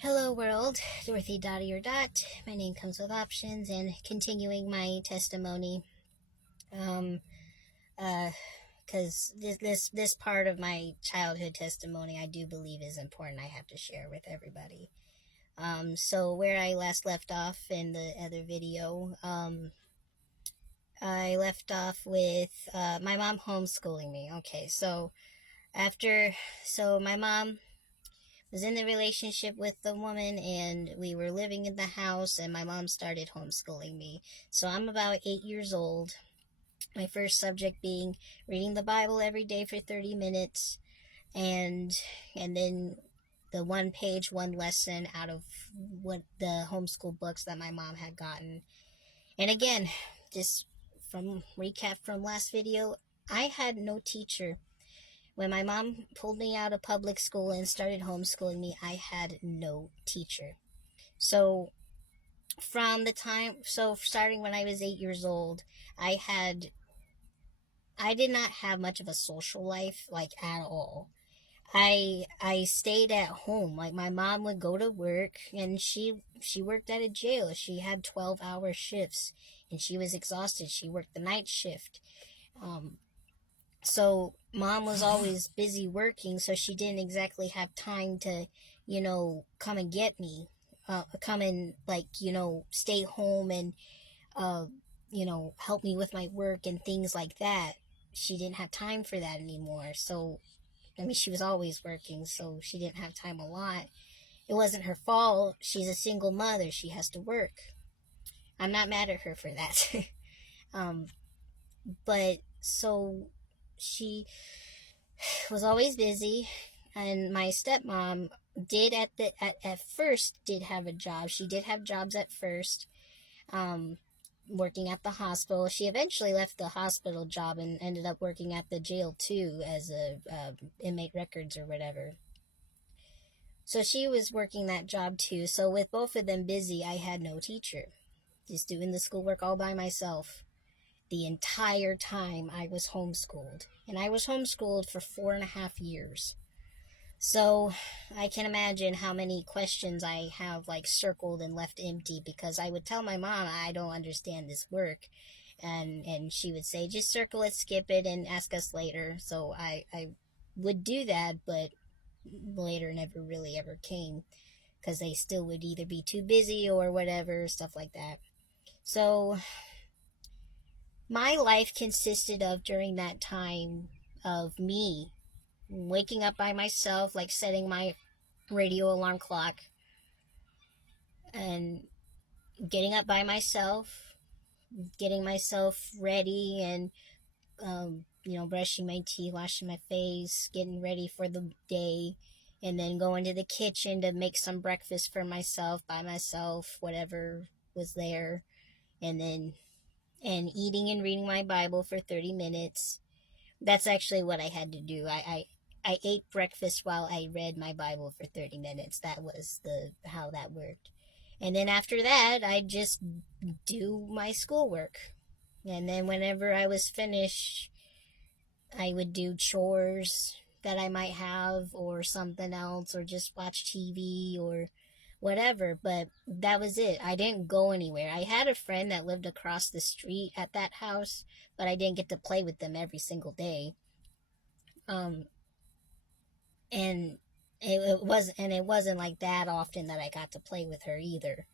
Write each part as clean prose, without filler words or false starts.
Hello world, Dorothy Dot your dot. My name comes with options and continuing my testimony. Um because this part of my childhood testimony I do believe is important. I have to share with everybody. So where I last left off in the other video, I left off with my mom homeschooling me. Okay, so after so my mom was in the relationship with the woman and we were living in the house and my mom started homeschooling me. So I'm about 8 years old. My first subject being reading the Bible every day for 30 minutes and then the one page, one lesson out of what the homeschool books that my mom had gotten. And again, just from recap from last video, I had no teacher. When my mom pulled me out of public school and started homeschooling me, I had no teacher. So starting when I was 8 years old, I did not have much of a social life, like at all. I stayed at home. Like my mom would go to work and she worked at a jail. She had 12-hour shifts and she was exhausted. She worked the night shift. Um, so mom was always busy working, so she didn't exactly have time to, come and get me, come and stay home and uh, help me with my work and things like that. She didn't have time for that anymore. So I mean, she was always working, so she didn't have time a lot. It wasn't her fault. She's a single mother. She has to work. I'm not mad at her for that. um, but so she was always busy, and my stepmom did at first did have a job. She did have jobs at first, um, working at the hospital. She eventually left the hospital job and ended up working at the jail too as a inmate records or whatever. So she was working that job too. So with both of them busy, I had no teacher, just doing the schoolwork all by myself the entire time I was homeschooled. And I was homeschooled for 4.5 years. So I can imagine how many questions I have like circled and left empty because I would tell my mom I don't understand this work. And she would say, just circle it, skip it, and ask us later. So I would do that, but later never really ever came because they still would either be too busy or whatever, stuff like that. So my life consisted of during that time of me waking up by myself, like setting my radio alarm clock and getting up by myself, getting myself ready and, brushing my teeth, washing my face, getting ready for the day, and then going to the kitchen to make some breakfast for myself, by myself, whatever was there, and then and eating and reading my Bible for 30 minutes. That's actually what I had to do. I ate breakfast while I read my Bible for 30 minutes. That was the how that worked. And then after that, I'd just do my schoolwork. And then whenever I was finished, I would do chores that I might have or something else or just watch TV or whatever, but that was it. I didn't go anywhere. I had a friend that lived across the street at that house, but I didn't get to play with them every single day. Um, and it wasn't like that often that I got to play with her either.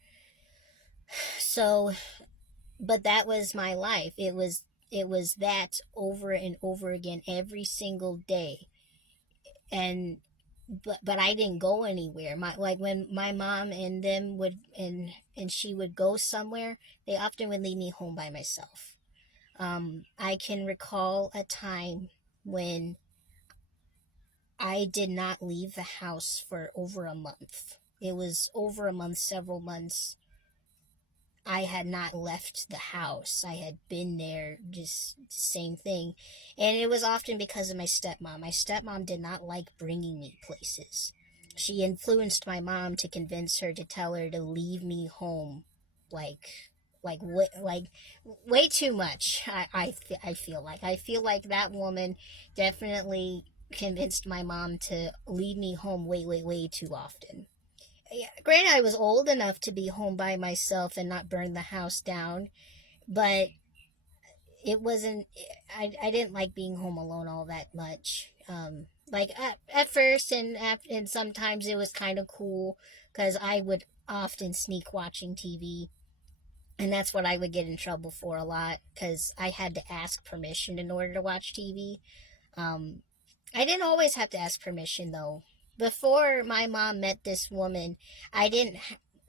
So, but that was my life. It was that over and over again every single day. And but I didn't go anywhere. Like when my mom and them would and she would go somewhere, they often would leave me home by myself. I can recall a time when I did not leave the house for over a month. It was over a month, several months. I had not left the house. I had been there, just same thing. And it was often because of my stepmom. My stepmom did not like bringing me places. She influenced my mom to convince her to tell her to leave me home, like like way too much. I feel like that woman definitely convinced my mom to leave me home way too often. yeah, granted, I was old enough to be home by myself and not burn the house down, but it wasn't. I didn't like being home alone all that much. Like at first, and sometimes it was kind of cool because I would often sneak watching TV, and that's what I would get in trouble for a lot because I had to ask permission in order to watch TV. Um, I didn't always have to ask permission though. Before my mom met this woman, I didn't.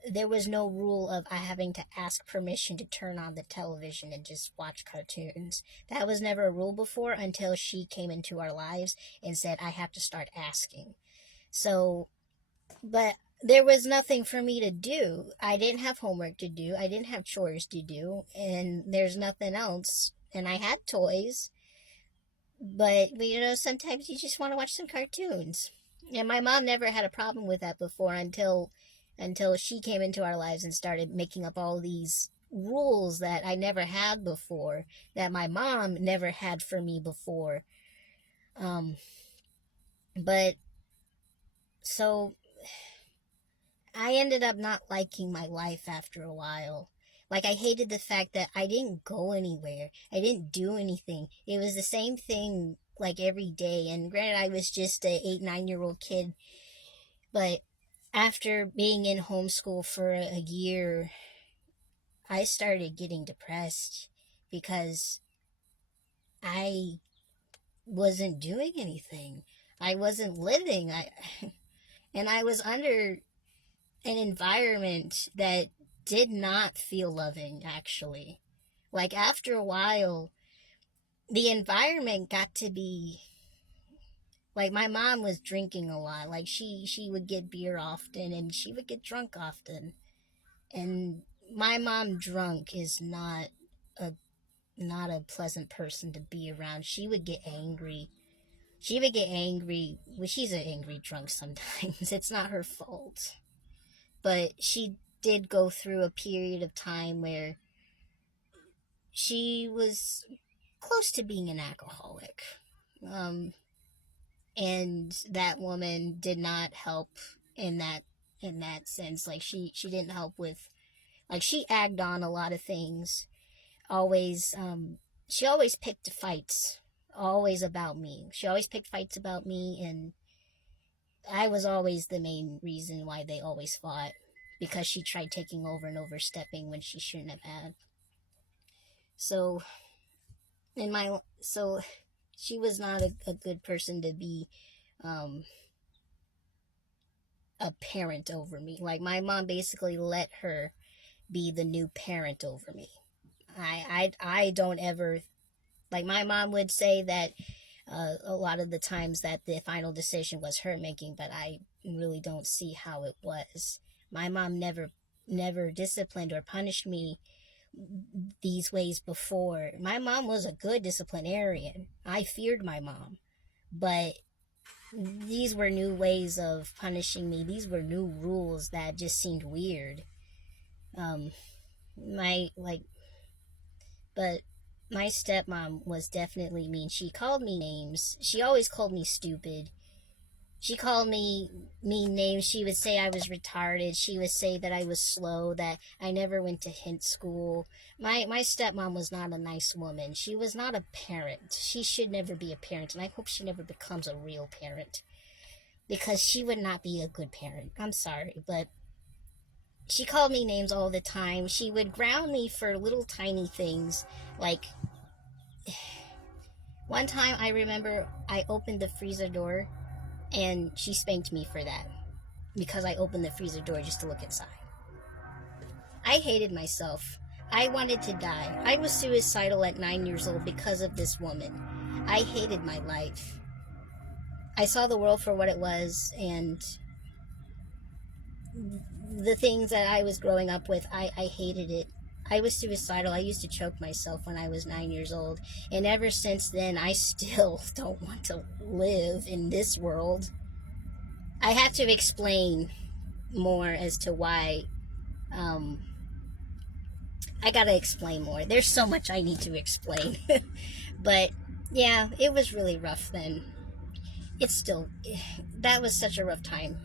There was no rule of I having to ask permission to turn on the television and just watch cartoons. That was never a rule before until she came into our lives and said I have to start asking. So, but there was nothing for me to do. I didn't have homework to do. I didn't have chores to do, and there's nothing else. And I had toys, but sometimes you just want to watch some cartoons. And my mom never had a problem with that before until she came into our lives and started making up all these rules that I never had before, that my mom never had for me before. Um, but so I ended up not liking my life after a while. Like, I hated the fact that I didn't go anywhere. I didn't do anything. It was the same thing, like, every day. And granted, I was just a 8, 9 year old kid. But after being in homeschool for a year, I started getting depressed because I wasn't doing anything. I wasn't living. And I was under an environment that did not feel loving, actually. Like, after a while, the environment got to be like, my mom was drinking a lot. Like, she would get beer often and she would get drunk often. And my mom drunk is a not a pleasant person to be around. She would get angry. She would get angry. Well, she's an angry drunk sometimes. It's not her fault. But she did go through a period of time where she was close to being an alcoholic. And that woman did not help in that sense. Like, she didn't help with, like, she agged on a lot of things. Always she always picked fights, always about me. She always picked fights about me, and I was always the main reason why they always fought, because she tried taking over and overstepping when she shouldn't have had. So so she was not a good person to be a parent over me. Like, my mom basically let her be the new parent over me. I don't ever, like, my mom would say that a lot of the times that the final decision was her making, but I really don't see how it was. My mom never disciplined or punished me these ways before. My mom was a good disciplinarian. I feared my mom, but these were new ways of punishing me. These were new rules that just seemed weird. Um, my like, but my stepmom was definitely mean. She called me names. She always called me stupid. She called me mean names. She would say I was retarded. She would say that I was slow, that I never went to hint school. My stepmom was not a nice woman. She was not a parent. She should never be a parent, and I hope she never becomes a real parent, because she would not be a good parent. I'm sorry, but she called me names all the time. She would ground me for little tiny things. Like, one time I remember I opened the freezer door and she spanked me for that, because I opened the freezer door just to look inside. I hated myself. I wanted to die. I was suicidal at 9 years old because of this woman. I hated my life. I saw the world for what it was, and the things that I was growing up with, I hated it. I was suicidal. I used to choke myself when I was 9 years old. And ever since then, I still don't want to live in this world. I have to explain more as to why. I gotta explain more. There's so much I need to explain. But yeah, it was really rough then. It's still, that was such a rough time.